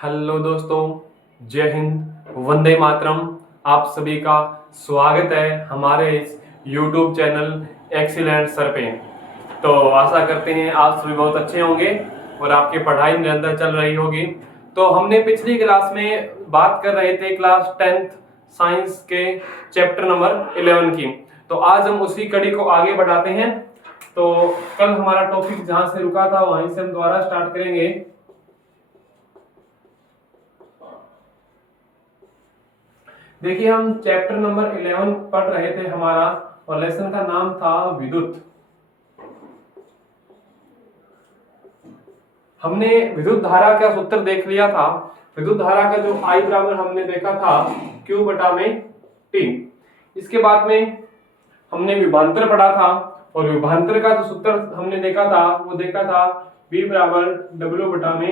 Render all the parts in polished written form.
Hello दोस्तों, जय हिंद, वंदे मातरम। आप सभी का स्वागत है हमारे इस YouTube चैनल एक्सीलेंट सर पे। तो आशा करते हैं आप सभी बहुत अच्छे होंगे और आपकी पढ़ाई निरंतर चल रही होगी। तो हमने पिछली क्लास में बात कर रहे थे क्लास 10th साइंस के चैप्टर नंबर 11 की। तो आज हम उसी कड़ी को आगे बढ़ाते हैं। तो कल हमारा टॉपिक जहां से रुका था वहीं से हम दोबारा स्टार्ट करेंगे। देखिए, हम चैप्टर नंबर 11 पढ़ रहे थे हमारा, और लेसन का नाम था विद्युत। हमने विद्युत धारा का सूत्र देख लिया था। विद्युत धारा का जो I बराबर हमने देखा था Q बटा में T। इसके बाद में हमने विभवांतर पढ़ा था, और विभवांतर का जो सूत्र हमने देखा था वो देखा था V बराबर W बटा में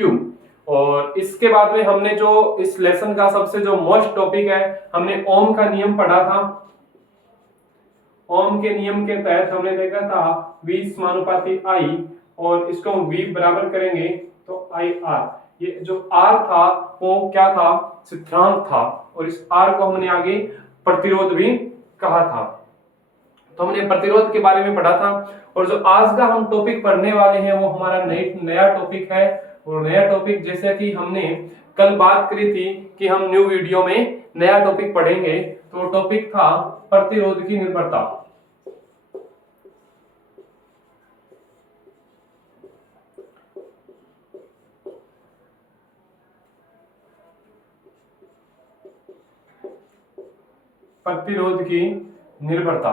Q। और इसके बाद में हमने जो इस लेसन का सबसे जो मोस्ट टॉपिक है, हमने ओम का नियम पढ़ा था। ओम के नियम के तहत हमने देखा था V समानुपाती I, और इसको हम V बराबर करेंगे तो IR। ये जो R था वो क्या था, सिद्धांत था, और इस R को हमने आगे प्रतिरोध भी कहा था। तो हमने प्रतिरोध के बारे में पढ़ा था। और जो आज का हम टॉपिक पढ़ने वाले हैं वो हमारा नया टॉपिक है। और नया टॉपिक जैसे कि हमने कल बात करी थी कि हम न्यू वीडियो में नया टॉपिक पढ़ेंगे, तो टॉपिक था प्रतिरोध की निर्भरता। प्रतिरोध की निर्भरता।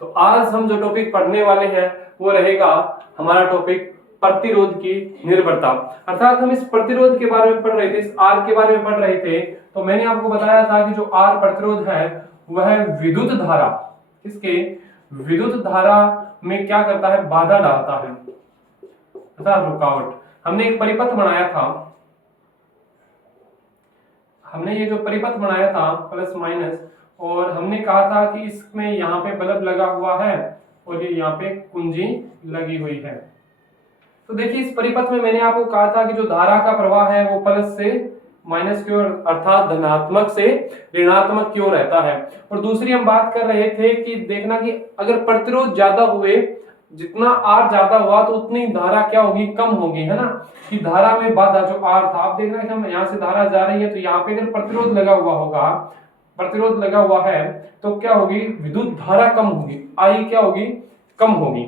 तो आज हम जो टॉपिक पढ़ने वाले हैं वो रहेगा हमारा टॉपिक प्रतिरोध की निर्भरता। अर्थात हम इस प्रतिरोध के बारे में पढ़ रहे थे, इस R के बारे में पढ़ रहे थे। तो मैंने आपको बताया था कि जो R प्रतिरोध है वह विद्युत धारा, किसके, विद्युत धारा में क्या करता है, बाधा डालता है, अर्थात रुकावट। हमने एक परिपथ बनाया था, हमने ये जो परिपथ बनाया था प्लस माइनस, और हमने कहा था कि इसमें यहाँ पे बल्ब लगा हुआ है और ये यहाँ पे कुंजी लगी हुई है। तो देखिए, इस परिपथ में मैंने आपको कहा था कि जो धारा का प्रवाह है वो प्लस से माइनस की ओर, अर्थात धनात्मक से ऋणात्मक की ओर रहता है। और दूसरी हम बात कर रहे थे कि देखना कि अगर प्रतिरोध ज्यादा हुए, जितना R ज्यादा हुआ तो उतनी धारा क्या होगी, कम होगी, है ना। कि धारा में बाधा जो R था, आप देखना कि हम यहाँ से धारा जा रही है तो यहाँ पे अगर प्रतिरोध लगा हुआ होगा, प्रतिरोध लगा हुआ है, तो क्या होगी, विद्युत धारा कम होगी, I क्या होगी, कम होगी।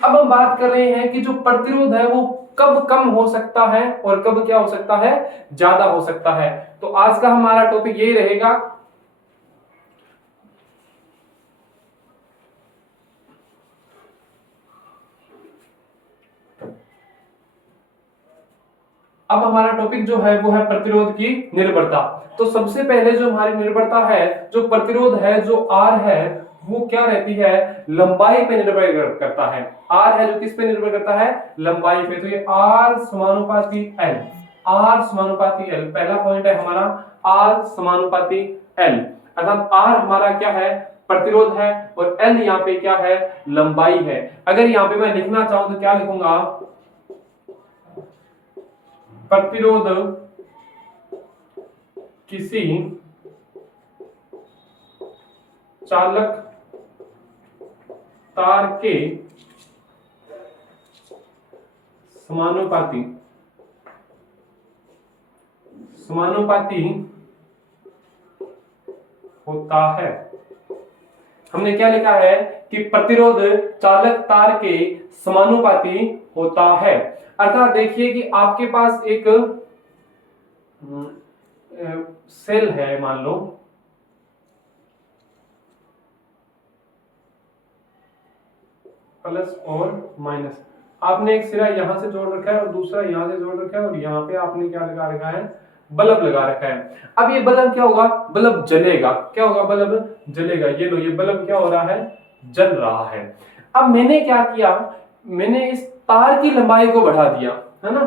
अब हम बात कर रहे हैं कि जो प्रतिरोध है वो कब कम हो सकता है और कब क्या हो सकता है, ज्यादा हो सकता है। तो आज का हमारा टॉपिक यही रहेगा। अब हमारा टॉपिक जो है वो है प्रतिरोध की निर्भरता। तो सबसे पहले जो हमारी निर्भरता है, जो प्रतिरोध है, जो R है, वो क्या रहती है, लंबाई पे निर्भर करता है। R है जो किस पे निर्भर करता है, लंबाई पे। तो ये R समानुपाती L, R समानुपाती L पहला पॉइंट है हमारा, R समानुपाती L। अर्थात R हमारा क्या है, प्रतिरोध है, और L यहाँ पे क्या है, लंबाई है। अगर यहाँ पे मैं लिखना चाहूं तो क्या लिखूंगा, प्रतिरोध किसी चालक तार के समानुपाती होता है। हमने क्या लिखा है कि प्रतिरोध चालक तार के समानुपाती होता है। अर्थात देखिए कि आपके पास एक सेल है, मान लो, प्लस और माइनस। आपने एक सिरा यहां से जोड़ रखा है और दूसरा यहां से जोड़ रखा है, और यहाँ पे आपने क्या लगा रखा है, बल्ब लगा रखा है। अब ये बल्ब क्या होगा, बल्ब जलेगा। क्या होगा, बल्ब जलेगा। ये लो, ये बल्ब क्या हो रहा है, जल रहा है। अब मैंने क्या किया, मैंने इस तार की लंबाई को बढ़ा दिया, है ना।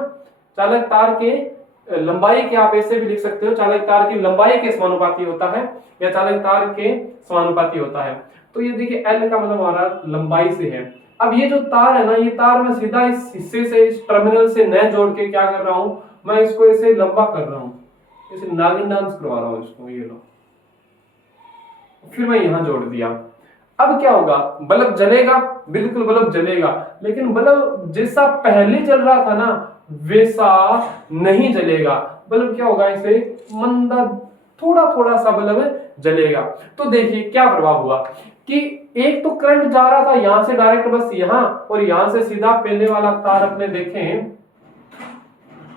चालक तार के लंबाई के आप ऐसे भी लिख सकते हो, चालक तार की लंबाई के समानुपाती होता है, या चालक तार के समानुपाती होता है। तो ये देखिए L का मतलब हमारा लंबाई से है। अब ये जो तार है ना, ये तार मैं सीधा इस हिस्से से, इस टर्मिनल से न जोड़ के क्या कर रहा हूं, मैं इसको ऐसे लंबा कर रहा हूं, ऐसे नागिन डांस करवा रहा हूं इसको, ये लो, फिर मैं यहां जोड़ दिया। अब क्या होगा, बल्ब जलेगा, बिल्कुल बल्ब जलेगा, लेकिन बल्ब जैसा पहले चल रहा था ना वैसा नहीं जलेगा। बल्ब क्या होगा, इसे मंदा थोड़ा थोड़ा सा बल्ब जलेगा। तो देखिए क्या प्रभाव हुआ कि एक तो करंट जा रहा था यहां से डायरेक्ट बस यहां, और यहां से सीधा पहले वाला तार अपने देखें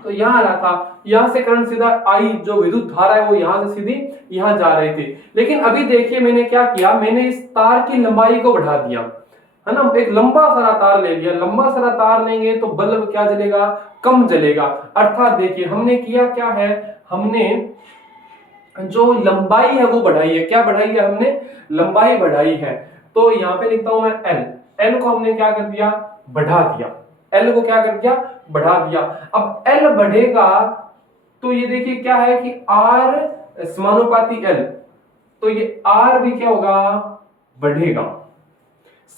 तो यहां आ रहा था, यहां से करंट सीधा आई, जो विद्युत धारा है वो यहां से सीधी यहां जा रही थी। लेकिन अभी देखिए मैंने क्या किया, मैंने इस तार की लंबाई को बढ़ा दिया, है ना, एक लंबा सारा तार ले लिया। लंबा सारा तार लेंगे तो बल्ब क्या जलेगा, कम जलेगा। अर्थात देखिए हमने किया क्या है, हमने जो लंबाई है वो बढ़ाई है। क्या बढ़ाई है हमने, लंबाई बढ़ाई है। तो यहां पे लिखता हूं मैं एल, एल को हमने क्या कर दिया, बढ़ा दिया। एल को क्या कर दिया, बढ़ा दिया। अब एल बढ़ेगा तो ये देखिए क्या है कि आर समानुपाती एल, तो ये आर भी क्या होगा, बढ़ेगा।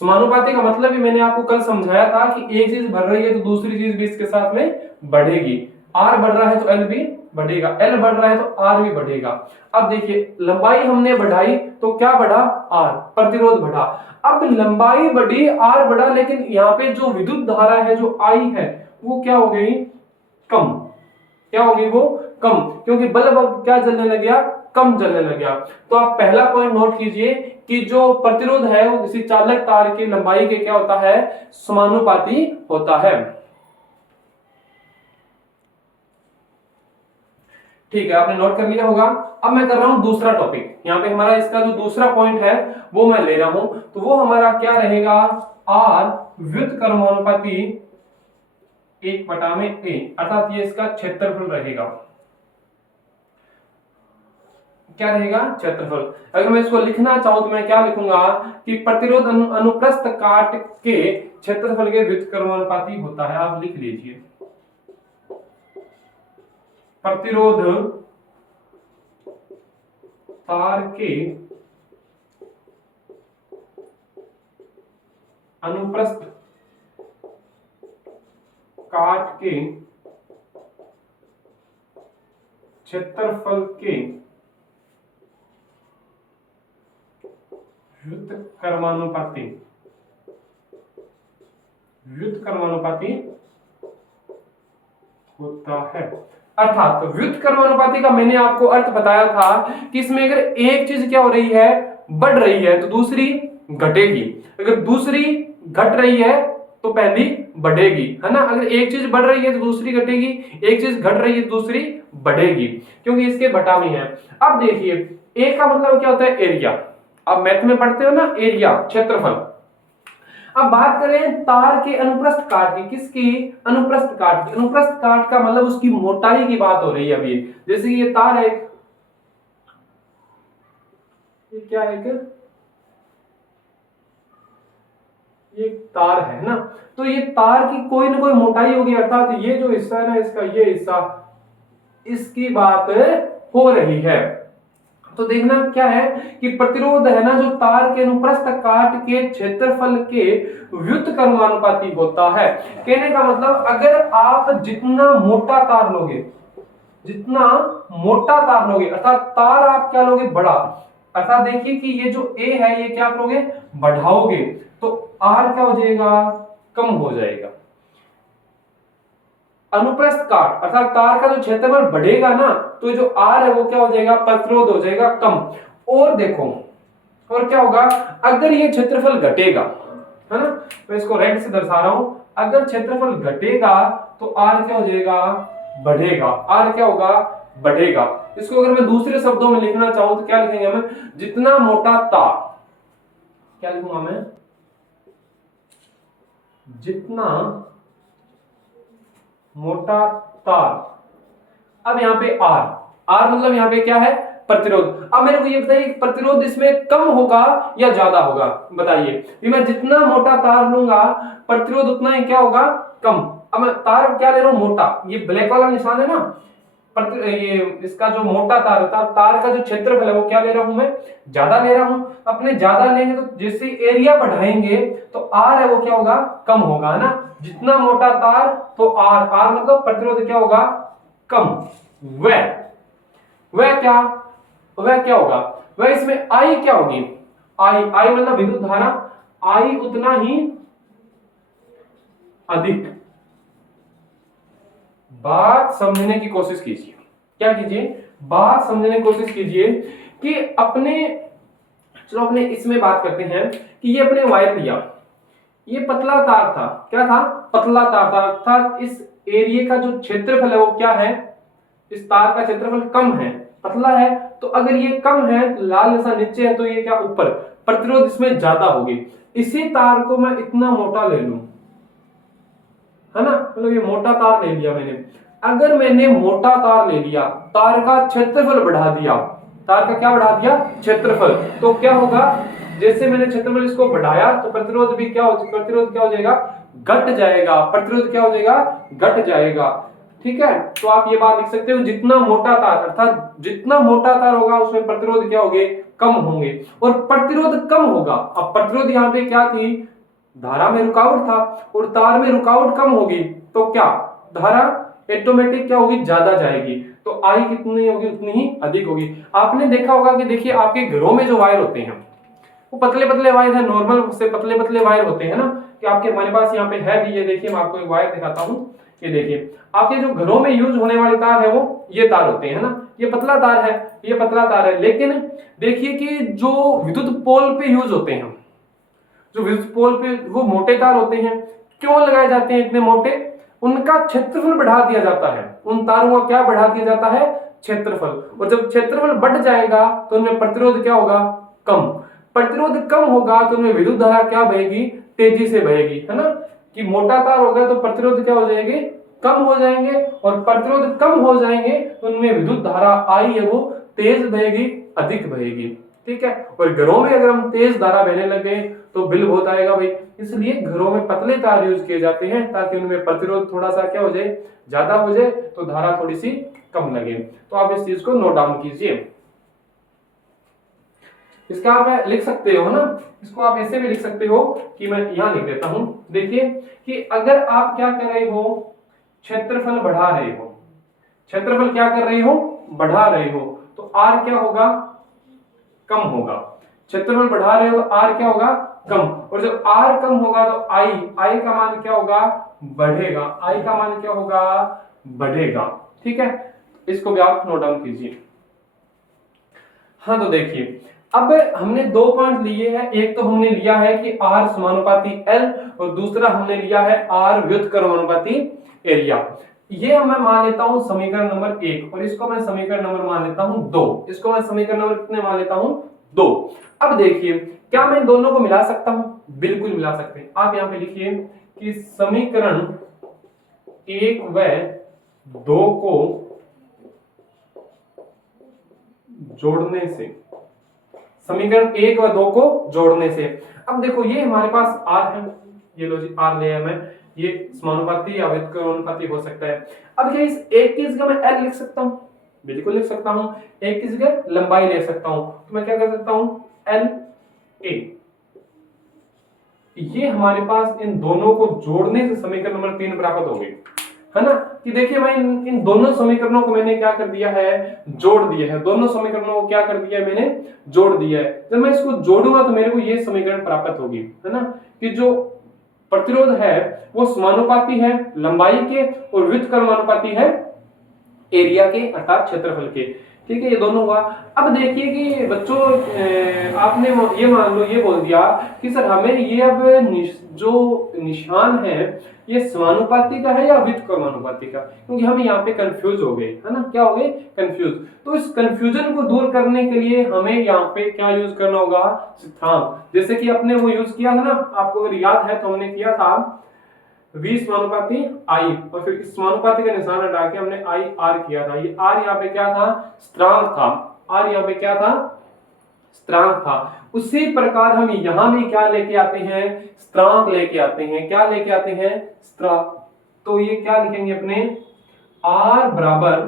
समानुपाती का मतलब भी मैंने आपको कल समझाया था कि एक चीज बढ़ रही है तो दूसरी चीज भी इसके साथ में बढ़ेगी। आर बढ़ रहा है तो एल भी बढ़ेगा, एल बढ़ रहा है तो आर भी बढ़ेगा। अब देखिए लंबाई हमने बढ़ाई तो क्या बढ़ा, आर, प्रतिरोध बढ़ा। अब लंबाई बढ़ी, आर बढ़ा, लेकिन यहाँ पे जो विद्युत धारा है जो आई है वो क्या हो गई, कम। क्या हो गई, वो कम, क्योंकि बल्ब अब क्या जलने लग गया, कम जलने लग गया। तो आप पहला पॉइंट नोट कीजिए कि जो प्रतिरोध है वो किसी चालक तार की लंबाई के क्या होता है, समानुपाती होता है। ठीक है, आपने नोट कर लिया होगा। अब मैं कर रहा हूं दूसरा टॉपिक। यहाँ पे हमारा इसका जो दूसरा पॉइंट है वो मैं ले रहा हूं, तो वो हमारा क्या रहेगा, आर व्युत्क्रमानुपाती 1/a, अर्थात ये इसका क्षेत्रफल रहेगा। क्या रहेगा, क्षेत्रफल। अगर मैं इसको लिखना चाहूं तो मैं क्या लिखूंगा कि प्रतिरोध अनुप्रस्थ काट के क्षेत्रफल के व्युत्क्रमानुपाती होता है। आप लिख लीजिए, प्रतिरोध तार के अनुप्रस्थ काट के क्षेत्रफल के व्युत्क्रमानुपाती होता है। अर्थात व्युत्क्रमानुपाती का मैंने आपको अर्थ बताया था कि इसमें अगर एक चीज क्या हो रही है, बढ़ रही है तो दूसरी घटेगी, अगर दूसरी घट रही है तो पहली बढ़ेगी, है ना। अगर एक चीज बढ़ रही है तो दूसरी घटेगी, एक चीज घट रही है तो दूसरी बढ़ेगी, क्योंकि इसके बटावी है। अब देखिए ए का मतलब क्या होता है, एरिया। अब मैथ में पढ़ते हो ना, एरिया, क्षेत्रफल। अब बात करें तार के अनुप्रस्थ काट की, किसकी, अनुप्रस्थ काट की। अनुप्रस्थ काट का मतलब उसकी मोटाई की बात हो रही है अभी। जैसे कि ये तार है, ये क्या है, ये तार है ना, तो ये तार की कोई ना कोई मोटाई होगी, अर्थात ये जो हिस्सा है ना इसका, ये हिस्सा, इसकी बात हो रही है। तो देखना क्या है कि प्रतिरोध है ना जो तार के अनुप्रस्थ काट के क्षेत्रफल के व्युत्क्रमानुपाती होता है। कहने का मतलब अगर आप जितना मोटा तार लोगे, जितना मोटा तार लोगे, अर्थात तार आप क्या लोगे, बड़ा, अर्थात देखिए कि ये जो ए है ये क्या करोगे, बढ़ाओगे, तो आर क्या हो जाएगा, कम हो जाएगा। अनुप्रस्थ काट अर्थात तार का जो क्षेत्रफल बढ़ेगा ना, तो जो आर है वो क्या हो जाएगा, प्रतिरोध हो जाएगा कम। और देखो और क्या होगा, अगर ये क्षेत्रफल घटेगा, है ना, मैं इसको रेड से दर्शा रहा हूं, अगर क्षेत्रफल घटेगा तो आर क्या हो जाएगा, बढ़ेगा। आर क्या होगा, बढ़ेगा। इसको अगर मैं दूसरे शब्दों में लिखना चाहूं तो क्या लिखेंगे हम, जितना मोटा तार, क्या लिखूंगा मैं, जितना मोटा तार। अब यहाँ पे आर, आर मतलब यहाँ पे क्या है, प्रतिरोध। अब मेरे को ये बताइए प्रतिरोध इसमें कम होगा या ज्यादा होगा, बताइए। मैं जितना मोटा तार लूंगा प्रतिरोध उतना ही क्या होगा, कम। अब मैं तार क्या ले रहा हूं, मोटा, ये ब्लैक वाला निशान है ना, ये इसका जो मोटा तार होता है, तार का जो क्षेत्रफल है वो क्या ले रहा हूं मैं, ज्यादा ले रहा हूं। अपने ज्यादा लेंगे तो जैसे एरिया बढ़ाएंगे तो आर है वो क्या होगा, कम होगा, है ना। जितना मोटा तार तो आर, आर मतलब प्रतिरोध क्या होगा, कम। वह क्या होगा, वह इसमें आई क्या होगी, आई मतलब विद्युत धारा, आई उतना ही अधिक। बात समझने की कोशिश कीजिए, क्या कीजिए, बात समझने की कोशिश कीजिए कि अपने, चलो अपने इसमें बात करते हैं कि ये अपने वायर लिया, ये पतला तार था, क्या था, पतला तार था, अर्थात इस एरिया का जो क्षेत्रफल है वो क्या है, इस तार का क्षेत्रफल कम है, पतला है। तो अगर ये कम है, लाल निशान नीचे है, तो ये क्या ऊपर, प्रतिरोध इसमें ज्यादा होगी। इसी तार को मैं इतना मोटा ले लूं, है ना, मतलब ये मोटा तार ले लिया मैंने, अगर मैंने मोटा तार ले लिया, तार का क्षेत्रफल बढ़ा दिया, तार का क्या बढ़ा दिया, क्षेत्रफल, तो क्या होगा, जैसे मैंने क्षेत्रफल इसको बढ़ाया तो प्रतिरोध भी क्या हो, प्रतिरोध क्या हो जाएगा, घट जाएगा, प्रतिरोध क्या हो जाएगा, घट जाएगा। ठीक है, तो आप ये बात लिख सकते हो, जितना मोटा तार, अर्थात जितना मोटा तार होगा उसमें प्रतिरोध क्या होंगे, कम होंगे, और प्रतिरोध कम होगा। अब प्रतिरोध यहाँ पे क्या थी, धारा में रुकावट था, और तार में रुकावट कम होगी तो क्या, धारा ऑटोमेटिक क्या होगी, ज्यादा जाएगी, तो आई कितनी होगी, उतनी ही अधिक होगी। आपने देखा होगा कि देखिए आपके घरों में जो वायर होते हैं वो पतले पतले वायर है, नॉर्मल से पतले पतले वायर होते हैं ना, कि आपके, हमारे पास यहाँ पे है भी, ये देखिए मैं आपको एक वायर दिखाता हूँ, ये देखिए आपके जो घरों में यूज होने वाले तार है वो ये तार होते हैं ना, ये पतला तार है, ये पतला तार है। लेकिन देखिए कि जो विद्युत पोल पे यूज होते हैं, जो विद्युत पोल पे वो मोटे तार होते हैं, क्यों लगाए जाते हैं इतने मोटे, उनका क्षेत्रफल बढ़ा दिया जाता है, उन तारों का क्या बढ़ा दिया जाता है, क्षेत्रफल, और जब क्षेत्रफल बढ़ जाएगा तो उनमें प्रतिरोध क्या होगा, कम, प्रतिरोध कम होगा तो उनमें विद्युत धारा क्या बहेगी, तेजी से बहेगी, है ना, कि मोटा तार होगा तो प्रतिरोध क्या हो जाएंगे, कम हो जाएंगे, और प्रतिरोध कम हो जाएंगे तो उनमें विद्युत धारा आई है वो तेज बहेगी, अधिक बहेगी। ठीक है, और घरों में अगर हम तेज धारा बहने लगे तो बिल बहुत आएगा भाई, इसलिए घरों में पतले तार यूज किए जाते हैं ताकि उनमें प्रतिरोध थोड़ा सा क्या हो जाए, ज्यादा हो जाए, तो धारा थोड़ी सी कम लगे। तो आप इस चीज को नोट डाउन कीजिए। इसका आप लिख सकते हो ना, इसको आप ऐसे भी लिख सकते हो कि मैं यहां लिख देता हूं, देखिए कि अगर आप क्या कर रहे हो, क्षेत्रफल बढ़ा रहे हो, क्षेत्रफल क्या कर रहे हो, बढ़ा रहे हो, तो आर क्या होगा, कम होगा, क्षेत्रफल बढ़ा रहे हो तो आर क्या होगा, कम, और जब आर कम होगा तो आई का मान क्या होगा, बढ़ेगा, आई का मान क्या होगा, बढ़ेगा। ठीक है, इसको भी आप नोट डाउन कीजिए। हाँ तो देखिए अब हमने दो पॉइंट लिए हैं, एक तो हमने लिया है कि आर समानुपाती एल, और दूसरा हमने लिया है आर व्युत्क्रमानुपाती एरिया। ये मैं मान लेता हूं समीकरण नंबर 1, और इसको मैं समीकरण नंबर मान लेता हूं 2, इसको मैं समीकरण नंबर कितने मान लेता हूं, 2। अब देखिए क्या मैं दोनों को मिला सकता हूं, बिल्कुल मिला सकते हैं। आप यहां पे लिखिए कि समीकरण 1 व 2 को जोड़ने से, समीकरण 1 व 2 को जोड़ने से, अब देखो ये हमारे पास r है, ये लो जी r लिया मैं, ये समानुपाती या व्युत्क्रमानुपाती हो सकता है। अब क्या इस एक की जगह मैं l लिख सकता हूं, बिल्कुल लिख सकता हूं, एक की जगह लंबाई ले सकता हूं, तो मैं क्या कर सकता हूं, l a, ये हमारे पास इन दोनों को जोड़ने से समीकरण नंबर 3 प्राप्त हो गई, है ना, कि देखिए भाई इन दोनों समीकरणों को मैंने क्या कर दिया है, जोड़ दिया है, दोनों समीकरणों को क्या कर दिया है, मैंने जोड़ दिया है। जब मैं इसको जोड़ूंगा तो मेरे को ये समीकरण प्राप्त होगी, है ना, कि जो प्रतिरोध है वो समानुपाती है लंबाई के, और व्युत्क्रमानुपाती है एरिया के, अर्थात क्षेत्रफल के। ठीक है, ये दोनों हुआ। अब देखिए कि बच्चों आपने ये मान लो, ये बोल दिया कि सर हमें ये अब जो निशान है ये समानुपाती का है या व्युत्क्रमानुपाती का, क्योंकि हम यहाँ पे कंफ्यूज हो गए, है ना, क्या हो गए, कंफ्यूज। तो इस कंफ्यूजन को दूर करने के लिए हमें यहाँ पे क्या यूज करना होगा, सिद्धांत। जैसे कि अपने वो यूज किया था ना, आपको अगर याद है तो हमने किया था V समानुपाती I, और फिर इस समानुपाती का निशान हटा के हमने I R किया था। ये R यहाँ पे क्या था, स्थिरांक था, R यहाँ पे क्या था, स्थिरांक था। उसी प्रकार हम यहाँ भी क्या लेके आते हैं, स्थिरांक लेके आते हैं, क्या लेके आते हैं, स्थिरांक। तो ये क्या लिखेंगे अपने, R बराबर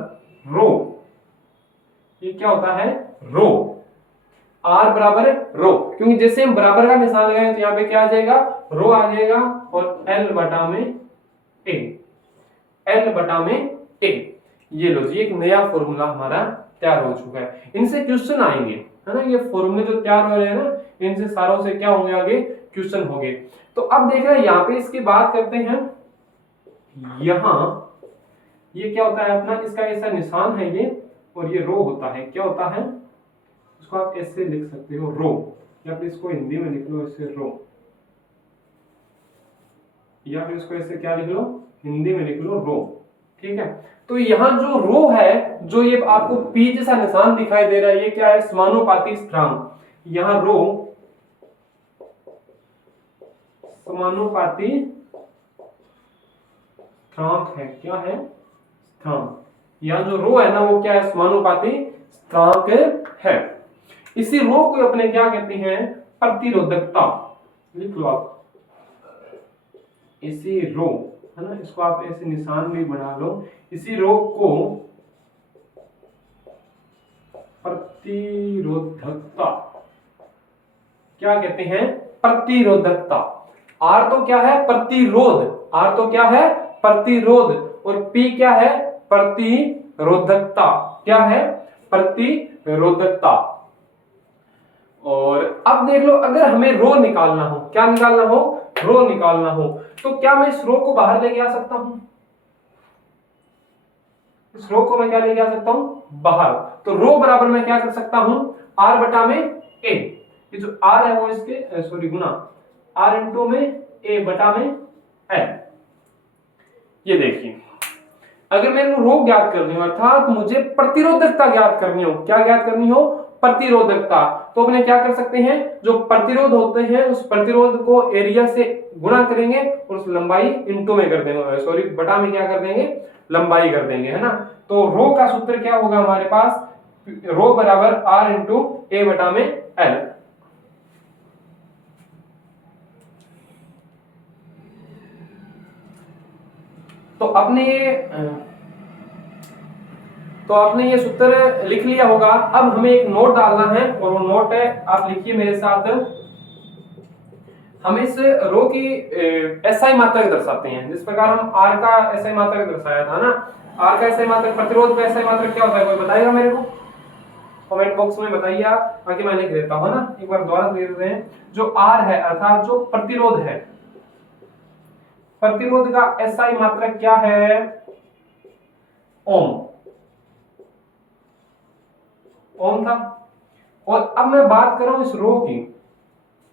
रो, ये क्या होता है, रो। आर बराबर रो, क्योंकि जैसे हम बराबर का निशान लगाएं तो यहाँ पे क्या आ जाएगा, रो आ जाएगा, और एल बटा में ए, एल बटा में ए। ये लो जी, एक नया फॉर्मूला हमारा तैयार हो चुका है। इनसे क्वेश्चन आएंगे, है ना, ये फॉर्मूले जो तैयार हो रहे हैं ना, इनसे सारों से क्या होंगे, आगे क्वेश्चन होंगे। तो अब देख रहे हैं यहाँ पे इसकी बात करते हैं। यहां ये क्या होता है अपना, इसका ऐसा निशान है ये, और ये रो होता है, क्या होता है, इसको आप ऐसे लिख सकते हो रो, या फिर इसको हिंदी में लिख लो ऐसे रो, या फिर इसको ऐसे क्या लिख लो, हिंदी में लिख लो रो। ठीक है, तो यहाँ जो रो है, जो ये आपको पी जैसा निशान दिखाई दे रहा है, ये क्या है, समानुपाती स्थिरांक। यहाँ रो समानुपाती स्थिरांक है, क्या है, स्थिरांक। यहाँ जो रो है ना, वो क्या है, समानुपाती स्थिरांक है। इसी रो को अपने क्या कहते हैं, प्रतिरोधकता। लिख लो आप, इसी रो, है ना, इसको आप ऐसे निशान भी बना लो। इसी रो को प्रतिरोधकता क्या कहते हैं, प्रतिरोधकता। आर तो क्या है, प्रतिरोध, आर तो क्या है, प्रतिरोध, और पी क्या है, प्रतिरोधकता, क्या है, प्रतिरोधकता। और अब देख लो, अगर हमें रो निकालना हो, क्या निकालना हो, रो निकालना हो, तो क्या मैं इस रो को बाहर लेके आ सकता हूं, इस रो को मैं क्या लेके आ सकता हूं, बाहर। तो रो बराबर मैं क्या कर सकता हूं, आर बटा में ए, ये जो आर है वो इसके सॉरी गुना आर इंटू में ए बटा में एल। ये देखिए, अगर मेरे को रो ज्ञात करनी हो, अर्थात मुझे प्रतिरोधकता ज्ञात करनी हो, क्या ज्ञात करनी हो, प्रतिरोधकता, तो अपने क्या कर सकते हैं, जो प्रतिरोध होते हैं उस प्रतिरोध को एरिया से गुणा करेंगे और उस लंबाई इंटू में कर देंगे, सॉरी बटा में क्या कर देंगे, लंबाई कर देंगे, है ना। तो रो का सूत्र क्या होगा हमारे पास, रो बराबर आर इंटू ए बटा में एल। तो आपने ये सूत्र लिख लिया होगा। अब हमें एक नोट डालना है, और वो नोट है, आप लिखिए मेरे साथ। हम इस रो की एसआई मात्रक दर्शाते हैं, जिस प्रकार हम आर का एसआई मात्रक दर्शाया था ना। आर का एसआई मात्रक, प्रतिरोध का एसआई मात्रक क्या होता है, कोई बताएगा मेरे को, कमेंट बॉक्स में बताइए आप, बाकी मैं लिख देता हूं ना, एक बार दोबारा लिख देते हैं। जो आर है, अर्थात जो प्रतिरोध है, प्रतिरोध का एसआई मात्रक क्या है, ओम, ओम था। और अब मैं बात कर रहा हूं इस रो की,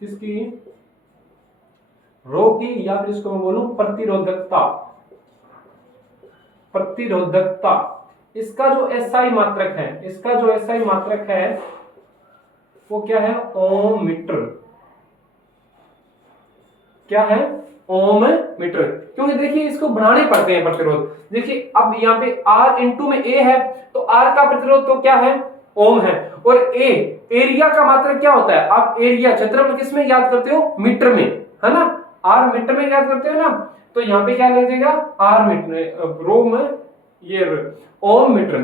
किसकी, रो की, या फिर इसको मैं बोलूं प्रतिरोधकता, प्रतिरोधकता। इसका जो एसआई मात्रक है, इसका जो एसआई मात्रक है वो क्या है, ओम मीटर, क्या है, ओम मीटर। क्योंकि देखिए इसको बनाने पड़ते हैं प्रतिरोध। देखिए अब यहाँ पे R इंटू में A है, तो R का प्रतिरोध तो क्या है, ओम है, और A एरिया का मात्रक क्या होता है, आप एरिया क्षेत्रफल किस में याद करते हो, मीटर में, है ना, R मीटर में याद करते हो ना। तो यहाँ पे क्या लग जाएगा, R मीटर, रो में ये ओम मीटर,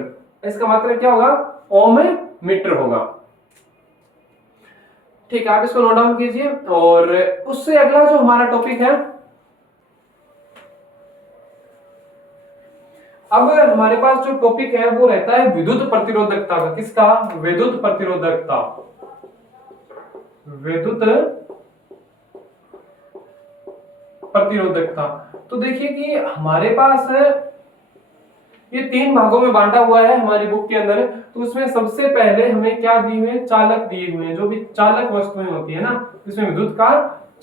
इसका मात्रक क्या होगा, ओम मीटर होगा। ठीक है, आप इसको नोट डाउन कीजिए। और उससे अगला जो हमारा टॉपिक है, अब हमारे पास जो टॉपिक है वो रहता है विद्युत प्रतिरोधकता का। किसका, विद्युत प्रतिरोधकता, विद्युत प्रतिरोधकता। तो देखिए कि हमारे पास ये 3 भागों में बांटा हुआ है हमारी बुक के अंदर। तो उसमें सबसे पहले हमें क्या दिए हुए हैं, चालक दिए हुए हैं, जो भी चालक वस्तुएं होती है ना, इसमें विद्युत का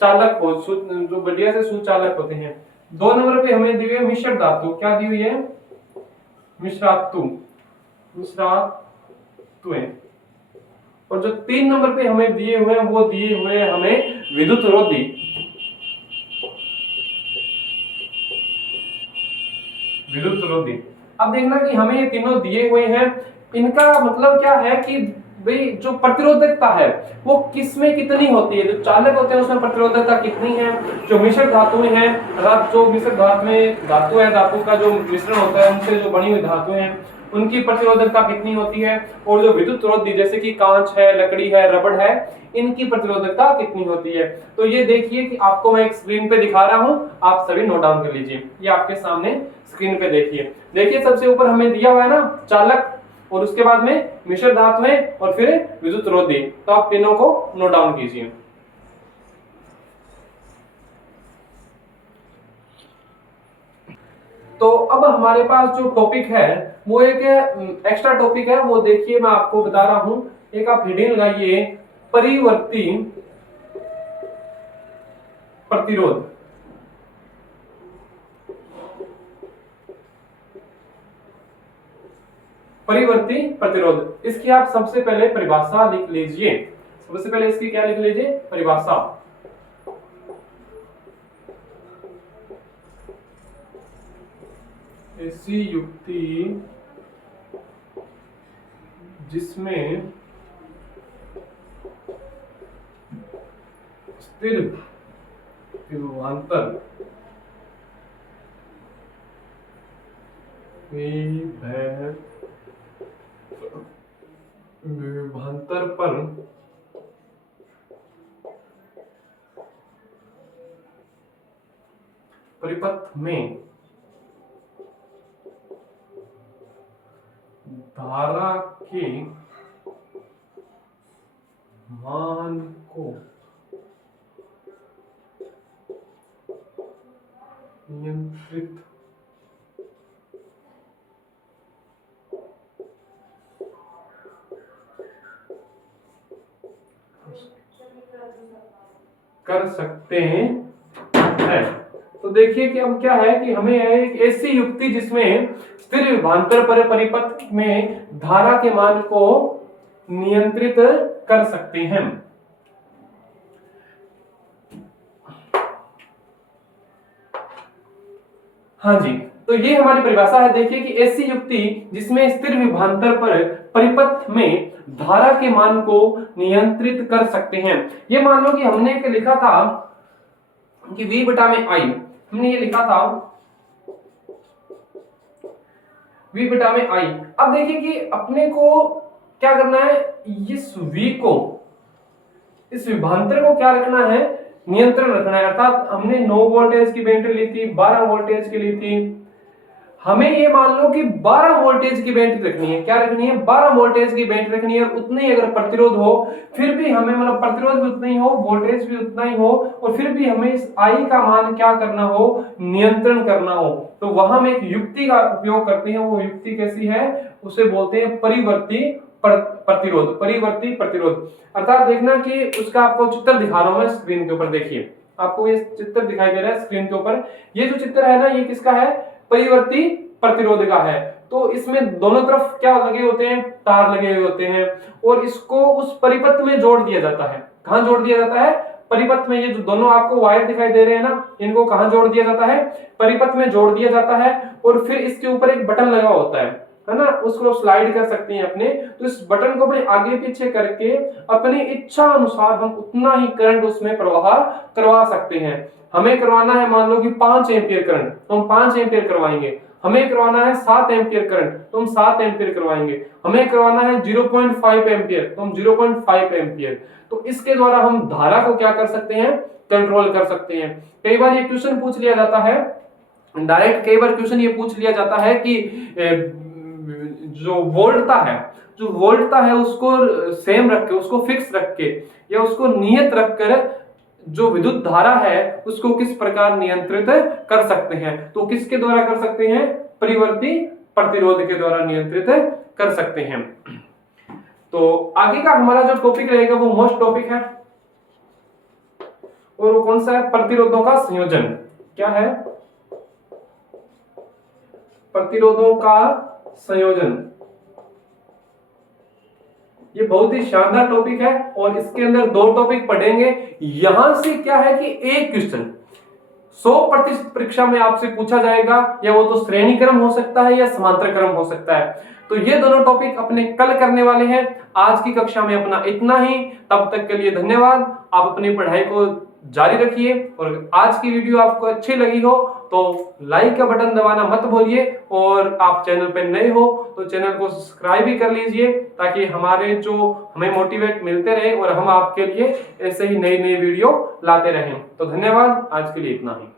चालक हो, जो बढ़िया से सुचालक होते हैं। 2 नंबर पे हमें दिए हुए मिश्र धातु, क्या दी हुई है, मिश्रातु, मिश्रातुएं। और जो 3 नंबर पे हमें दिए हुए हैं वो दिए हुए हैं हमें विद्युत रोधी, विद्युत रोधी। अब देखना कि हमें ये तीनों दिए हुए हैं, इनका मतलब क्या है कि भाई जो प्रतिरोधकता है वो किसमें कितनी होती है, जो चालक होते हैं उसमें प्रतिरोधकता कितनी है, जो मिश्र धातुएं हैं, अर्थात जो मिश्र धातु में धातु है, धातु का जो मिश्रण होता है उनसे जो बनी हुई धातुएं हैं उनकी प्रतिरोधकता कितनी होती है, और जो विद्युत रोधी जैसे कि कांच है, लकड़ी है, रबड़ है, इनकी प्रतिरोधकता कितनी होती है। तो ये देखिए कि आपको मैं एक स्क्रीन पे दिखा रहा हूं, आप सभी नोट डाउन कर लीजिए। ये आपके सामने स्क्रीन पे देखिए सबसे ऊपर हमें दिया हुआ है ना चालक, और उसके बाद में मिश्र धातुएं और फिर विद्युत रोधी। तो आप तीनों को नोट डाउन कीजिए। तो अब हमारे पास जो टॉपिक है वो एक एक्स्ट्रा टॉपिक है, वो देखिए मैं आपको बता रहा हूं। एक आप हेडिंग लगाइए, परिवर्ती प्रतिरोध। परिवर्ती प्रतिरोध, इसकी आप सबसे पहले परिभाषा लिख लीजिए। सबसे पहले इसकी क्या लिख लीजिए, परिभाषा। ऐसी युक्ति जिसमें स्थिर विभवांतर पर परिपथ में धारा के मान को नियंत्रित कर सकते हैं। तो देखिए कि अब क्या है कि हमें एक ऐसी युक्ति जिसमें स्थिर विभवांतर पर परिपथ में धारा के मान को नियंत्रित कर सकते हैं। हाँ जी, तो ये हमारी परिभाषा है। देखिए कि ऐसी युक्ति जिसमें स्थिर विभवांतर पर परिपथ में धारा के मान को नियंत्रित कर सकते हैं। ये मान लो कि हमने एक लिखा था कि V बटा में I, हमने ये लिखा था V बटा में I। अब देखिए कि अपने को क्या करना है, इस V को, इस विभवांतर को क्या रखना है, नियंत्रण रखना है। अर्थात हमने 9 वोल्टेज की बैटरी ली थी, 12 वोल्टेज की ली थी, हमें ये मान लो कि 12 वोल्टेज की बैटरी रखनी है। क्या रखनी है, 12 वोल्टेज की बैटरी रखनी है। उतने ही अगर प्रतिरोध हो, फिर भी हमें मतलब प्रतिरोध भी उतना ही हो, वोल्टेज भी उतना ही हो, और फिर भी हमें इस आई का मान क्या करना हो, नियंत्रण करना हो। तो वहां हम एक युक्ति का उपयोग करते हैं। वो युक्ति कैसी है, उसे बोलते हैं परिवर्ती प्रतिरोध। परिवर्ती प्रतिरोध अर्थात देखना कि उसका आपको चित्र दिखा रहा हूं मैं स्क्रीन के ऊपर। देखिए आपको ये चित्र दिखाई दे रहा है स्क्रीन के ऊपर। ये जो चित्र है ना, ये किसका है, परिवर्ती प्रतिरोध का है। तो इसमें दोनों तरफ क्या लगे होते हैं, तार लगे हुए होते हैं, और इसको उस परिपथ में जोड़ दिया जाता है। कहां जोड़ दिया जाता है, परिपथ में। ये जो दोनों आपको वायर दिखाई दे रहे हैं ना, इनको कहां जोड़ दिया जाता है, परिपथ में जोड़ दिया जाता है। और फिर इसके ऊपर एक बटन लगा होता है ना, उसको स्लाइड कर सकते हैं अपने। तो इस बटन को अपने आगे पीछे करके अपनी इच्छा अनुसार हम उतना ही करंट उसमें प्रवाह करवा सकते हैं। हमें करवाना है मान लो कि 5 एम्पियर करंट, तो हम 5 एम्पियर करवाएंगे। हमें करवाना है 7 एम्पियर करंट, तो हम 7 एम्पियर करवाएंगे। हमें करवाना है 0.5 एम्पियर, तो हम 0.5 एम्पियर। तो इसके द्वारा हम धारा को क्या कर सकते हैं, कंट्रोल कर सकते हैं। कई बार ये क्वेश्चन पूछ लिया जाता है डायरेक्ट, कई बार क्वेश्चन ये पूछ लिया जाता है कि जो वोल्टता है उसको सेम रख के, उसको फिक्स रख के, या उसको नियत रखकर जो विद्युत धारा है उसको किस प्रकार नियंत्रित कर सकते हैं। तो किसके द्वारा कर सकते हैं, परिवर्ती प्रतिरोध के द्वारा नियंत्रित कर सकते हैं। तो आगे का हमारा जो टॉपिक रहेगा वो मोस्ट टॉपिक है, और वो कौन सा है, प्रतिरोधों का संयोजन। क्या है, प्रतिरोधों का संयोजन। ये बहुत ही शानदार टॉपिक है, और इसके अंदर 2 टॉपिक पढ़ेंगे। यहां से क्या है कि एक क्वेश्चन 100% परीक्षा में आपसे पूछा जाएगा, या वो तो श्रेणी क्रम हो सकता है या समांतर क्रम हो सकता है। तो ये दोनों टॉपिक अपने कल करने वाले हैं। आज की कक्षा में अपना इतना ही। तब तक के लिए धन्यवाद। आप अपनी पढ़ाई को जारी रखिए, और आज की वीडियो आपको अच्छी लगी हो तो लाइक का बटन दबाना मत भूलिए, और आप चैनल पे नए हो तो चैनल को सब्सक्राइब भी कर लीजिए, ताकि हमें मोटिवेट मिलते रहे और हम आपके लिए ऐसे ही नई नई वीडियो लाते रहें। तो धन्यवाद, आज के लिए इतना ही।